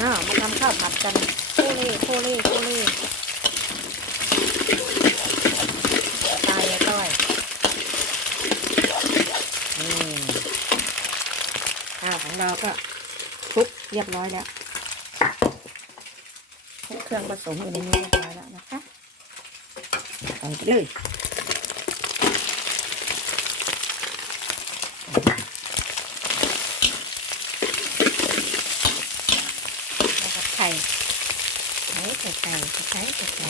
อ้าวมาทำข้าวผัดกันโคเล่โคเล่โคเล่ตายเลยต้อยนี่ข้าวของเราก็คลุกเรียบร้อยแล้วคลุกเครื่องผสมอยู่ในนี้เรียบร้อยแล้วนะคะใส่ไปเลยแล้วก็ไข่ไข่ไข่ไข่ไข่ไข่ไข่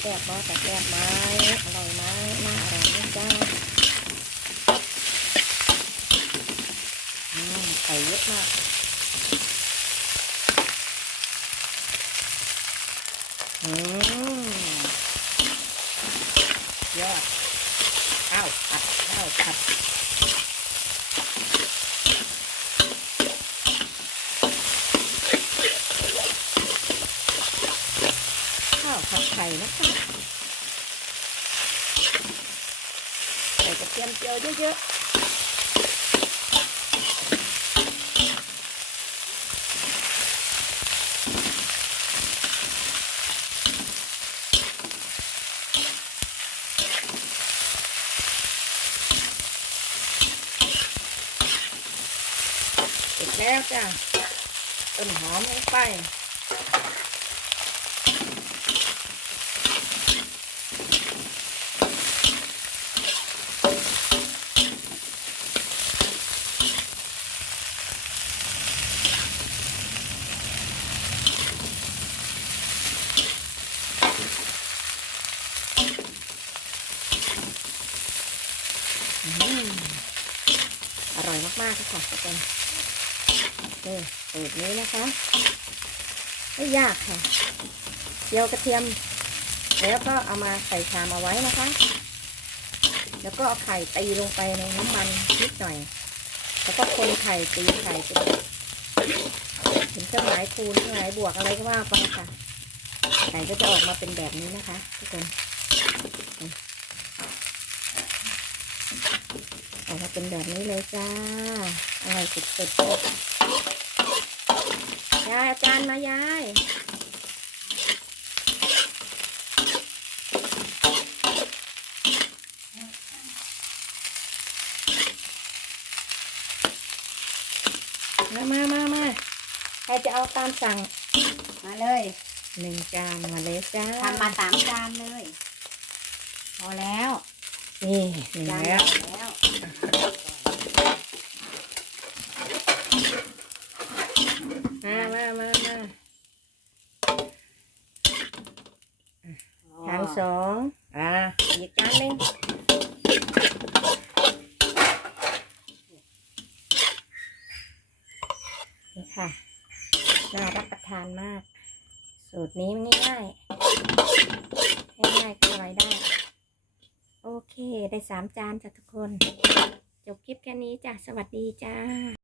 แซ่บบ่แต่แซ่บไมอร่อยไหมน่าอร่อยไหมจ้าอืมไข่เย อะมากอืมยอดข้าวผัดข้าวผัดข้าวผัดไข่นะคะใส่กระเทียมเจียวเยอะๆ ร็จแล้วจ้ะต้นหอมลงไปอร่อยมากๆทุกค่ะทุกคน นี่สูตรนี้นะคะ ไม่ยากค่ะเจียวกระเทียม แล้วก็เอามาใส่ชามเอาไว้นะคะ แล้วก็เอาไข่ตีลงไปในน้ำมันนิดหน่อย แล้วก็คนไข่ตีไข่เป็นถึงเครื่องหมายคูณเครื่องหมายบวกอะไรก็ว่าไปค่ะไข่ก็จะออกมาเป็นแบบนี้นะคะทุกคนออกมาเป็นแบบนี้เลยจ้าอร่อยสุดๆ ยยายอาจารย์มายาย มามามามาใครจะเอาตามสั่งมาเลยหนึ่งจานมาเลยจ้าทำมาสามจานเลยพอแล้ว นี่หนึ่งจานแล้ว แล้ว มามามามาจานสองอ่าอีกจานหนึ่งนี่ค่ะน่ารับประทานมาก สูตรนี้ง่ายๆง่ายๆก็อร่อยได้ โอเค ได้สามจานจ้ะทุกคน จบคลิปแค่นี้จ้ะ สวัสดีจ้า